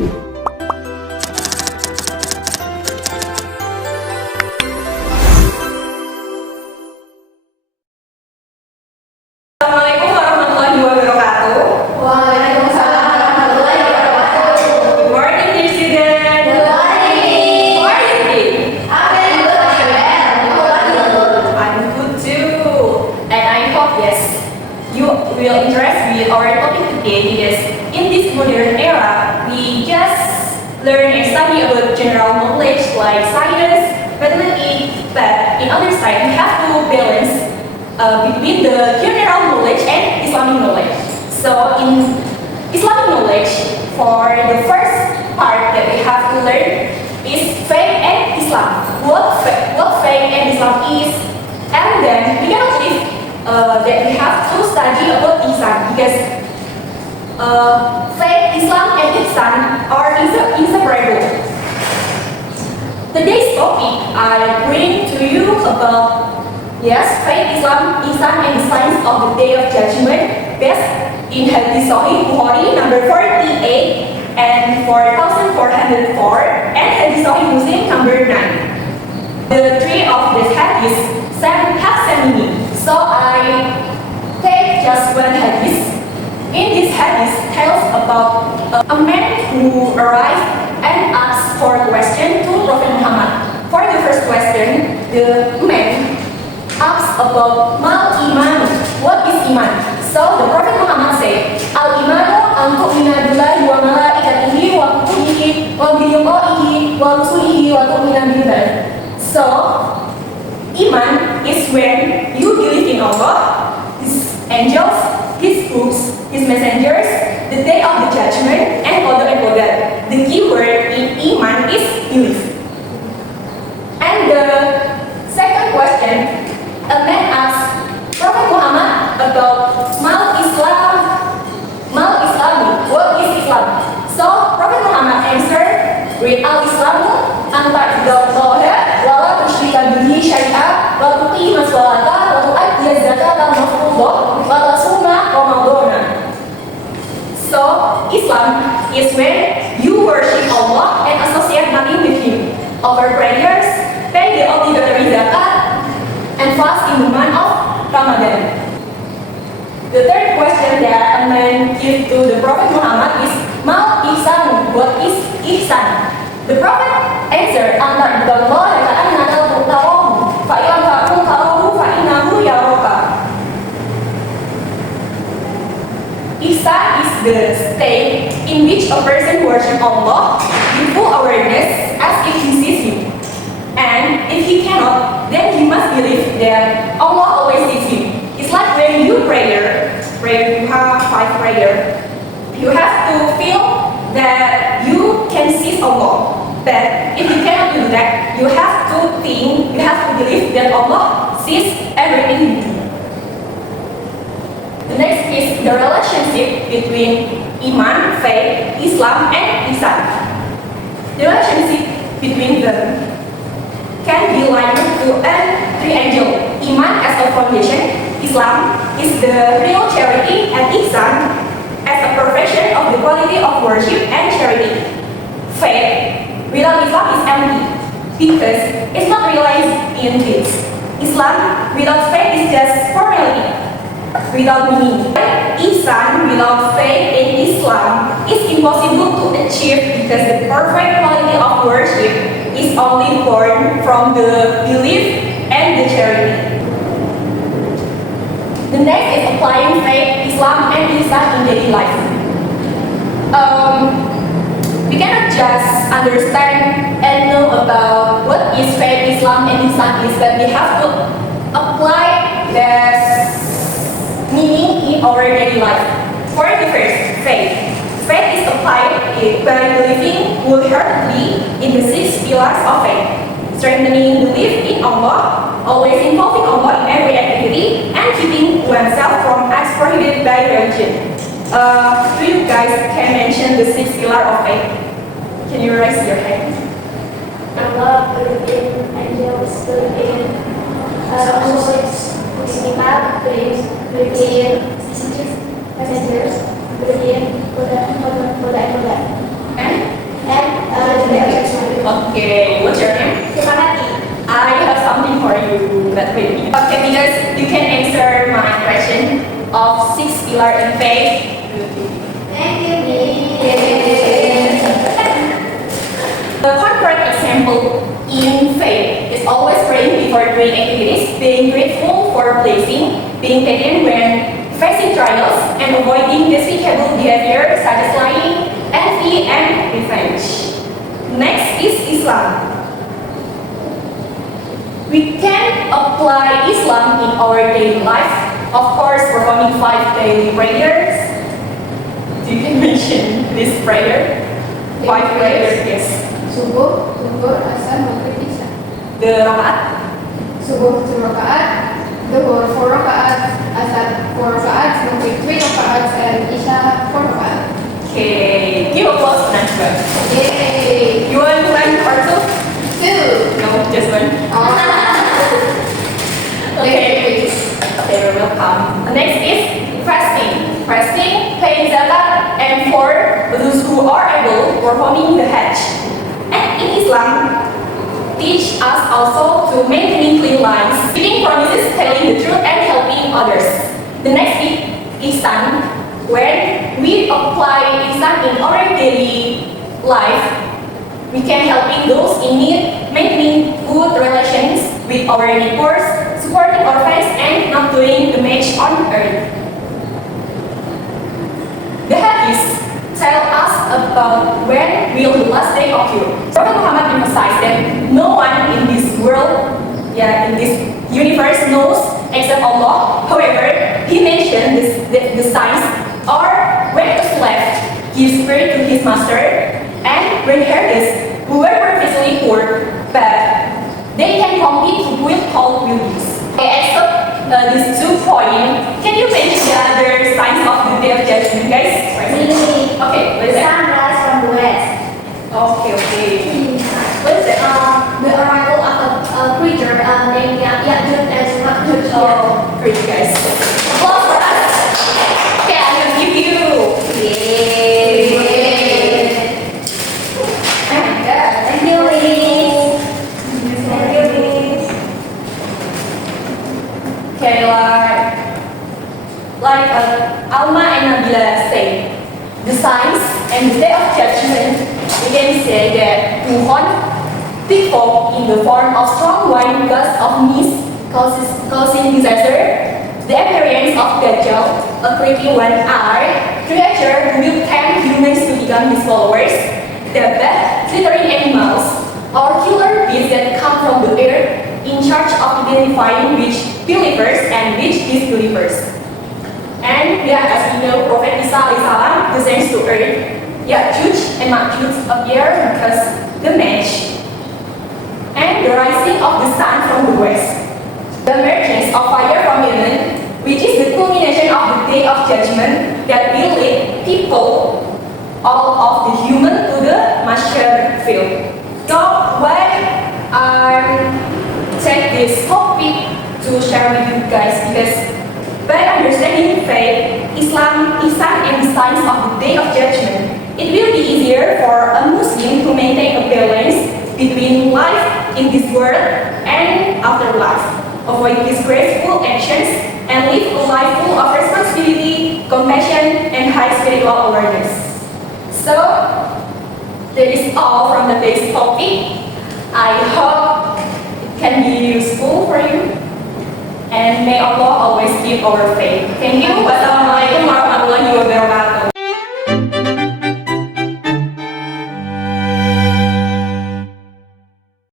Assalamualaikum warahmatullahi wabarakatuh. Waalaikumsalam warahmatullahi wabarakatuh. Good morning, dear students. Good morning. How are you today? I'm good, Iqbal. How are you? I'm good too. And I hope you will interest with our topic today because in this modern era, we just learn and study about general knowledge like science, mathematics, but in other side, we have to balance between the general knowledge and Islamic knowledge. So in Islamic knowledge, for the first part that we have to learn is faith and Islam. What faith and Islam is, and then we cannot leave that we have to study about Ihsan because faith, Islam, and Ihsan are inseparable. Today's topic I bring to you about faith, Islam, Ihsan, and the science of the Day of Judgement, based in Hadith of Bukhori number 48 and 4404, and Hadith of Muslim number 9. The three of these hadiths have same meaning, so I take just one hadith. In this hadith tells about a man who arrived and asked for a question to Prophet Muhammad. For the first question, the man asks about mal iman. What is iman? So the Prophet Muhammad said, al imanu an tu'mina billahi wa malaikatihi wa kutubihi wa bilyawmihi wa rusulihi wa tu'mina bil ba'd. So iman is when you believe in Allah, His angels, His books, His messengers, the day of the judgment, and qada and qadar. The key word in iman is belief. And the second question, a man asked Prophet Muhammad about mal Islami, what is Islam? So Prophet Muhammad answered with al-Islamu anta idallaha wa la tusyrika bihi syai'a wa tuqima sholata wa tu'addiya zakata mafruḍah wa tasuma ramadana. So Islam is when you worship Allah and associate nothing with Him, offer prayers, pay the obligatory zakat, and fast in the month of Ramadan. The third question that a man gives to the Prophet Muhammad is mal ihsan. What is ihsan? The Prophet answered, anta idallaha ka'annaka tarahu fa in lam takun tarahu fa innahu yaraka. Ihsan is the state in which a person worships Allah with full awareness as if he sees Him. And if he cannot, then he must believe that Allah always sees him. It's like when you you have 5 prayer. You have to feel that you can see Allah. But if you cannot do that, you have to believe that Allah sees everything you do. The next is the relationship between Iman, faith, Islam, and Ihsan. The relationship between them can be likened to a triangle. Iman as a foundation, Islam is the real charity, and Ihsan as a perfection of the quality of worship and charity. Faith without Islam is empty because it's not realized in deeds. Islam without faith is just formality without meaning. Ihsan without faith in Islam is impossible to achieve because the perfect quality of worship is only born from the belief and the charity. The next is applying faith, Islam, and Ihsan in daily life. We cannot just understand and know about what is faith, Islam, and Ihsan is, but we have to apply the meaning in our daily life. For the first, faith. Faith is applied by believing wholeheartedly in the 6 pillars of faith. Strengthening belief in Allah, always involving Allah in every activity, and keeping oneself from acts prohibited by religion. Do you guys can mention the 6 pillars of faith? Can you raise your hand? Allah, believe in angels, believe in prophets, believe in messengers, believe in Buddha. And Okay, what's your name? I have something for you, but wait. Okay, because you can answer my question of 6 pillars in faith. Thank you, Miss. The concrete example in faith is always praying before doing activities, being grateful for blessing, being patient when facing trials, and avoiding despicable behavior such as lying, envy, and revenge. Next is Islam. We can apply Islam in our daily life, of course, performing 5 daily prayers. You can mention this prayer. 5 prayers, yes. Subuh, zuhur, asar, maghrib, isya. The rakaat. Subuh 2 rakaat, zuhur 4 rakaat, asar 4 rakaat, maghrib 3 rakaat, and isya 4 rakaat. Okay, give applause to Najwa. Yay! You want to learn part 2? 2. No, just one. Okay. Okay, you're welcome. Next is fasting. Fasting, paying zakat, and for those who are able, performing the Hajj. And in Islam, teach us also to maintaining clean lives, keeping promises, telling the truth, and helping others. The next is Ihsan. When we apply Ihsan in our daily life, we can helping those in need, maintaining good relations with our neighbors, supporting our friends, and not doing damage on earth. The Hadith tell us about when will the last day occur. Prophet Muhammad emphasized that no one in this world, in this universe knows except Allah. However, he mentioned the signs are when a slave gives birth to his master, and when herders who were previously poor, but they can compete with cold buildings. Okay, except these 2 points, can you mention the other signs of the Day of Judgment, guys? Okay, what is that? Sunrise from the west. Okay. What is that? The arrival of a creature named Ya'juj and Ma'juj. Oh, great, guys. Applause for us. Okay, I'm gonna give you. Yay! Oh my God. Thank you, Miss. Thank you, Miss. Okay, like Alma and Nabila say, the signs and the day of judgment, we can say that to haunt people in the form of strong wind gusts of mist causing disaster, the appearance of Dajjal, a creepy one-eyed creature who will tempt humans to become his followers, the bad, glittering animals, or killer beasts that come from the earth in charge of identifying which believers and which disbelievers. And as we know, Prophet Isa descends to earth. Ya'juj and Ma'juj appear because the match. And the rising of the sun from the west. The emergence of fire from Yemen, which is the culmination of the Day of Judgment that will lead people, all of the human, to the mahsyar field. So why I take this topic to share with you guys, because by understanding faith, Islam, Ihsan, and the signs of the Day of Judgment, it will be easier for a Muslim to maintain a balance between life in this world and afterlife, avoid disgraceful actions, and live a life full of responsibility, compassion, and high spiritual awareness. So, that is all from today's topic. I hope it can be useful for you. And may Allah always give our faith. Thank you. Wassalamualaikum warahmatullahi wabarakatuh.